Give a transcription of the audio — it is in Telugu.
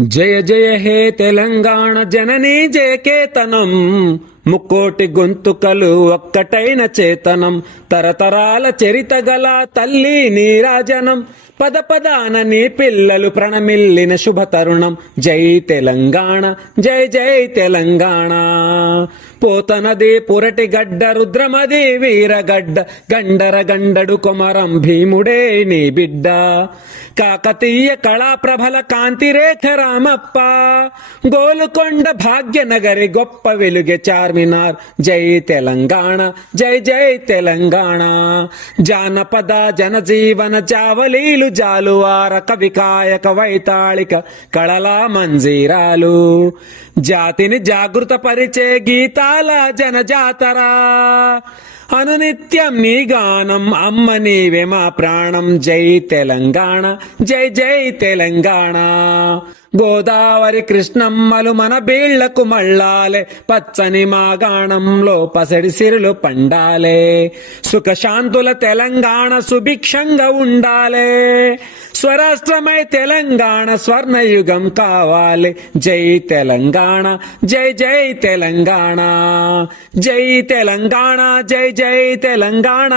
జయ జయ హే తెలంగాణ జననీ జయకేతనం, ముక్కోటి గొంతుకలు ఒక్కటైన చేతనం, తరతరాల చరిత గల తల్లి నీరాజనం, పద పదాన నీ పిల్లలు ప్రణమిల్లిన శుభ తరుణం. జై తెలంగాణ, జై జై తెలంగాణ. పోతనది పురటి గడ్డ, రుద్రమది వీరగడ్డ, గండర గండడు కొమరం భీముడే నీ బిడ్డ. కాకతీయ కళాప్రభల కాంతిరేఖ రామప్ప, గోలుకొండ భాగ్యనగరి గొప్ప వెలుగే చార్మినార్. జై తెలంగాణ, జై జై తెలంగాణ. జానపద జనజీవన జావలీలు జాలువార, కవికాయక వైతాళిక కళలా మంజీరాలు, జాతిని జాగృత పరిచే గీతాల జనజాతరా. అనునిత్యం నీ గానం, అమ్మ నీవే మా ప్రాణం. జై తెలంగాణ, జై జై తెలంగాణ. గోదావరి కృష్ణమ్మలు మన బీళ్లకు మళ్ళాలే, పచ్చని మా గాణంలో పసడి సిరులు పండాలే. సుఖశాంతుల తెలంగాణ సుభిక్షంగా ఉండాలే, స్వరాష్ట్రమై తెలంగాణ స్వర్ణయుగం కావాలి. జై తెలంగాణ, జై జై తెలంగాణ. జై తెలంగాణ, జై జై తెలంగాణ.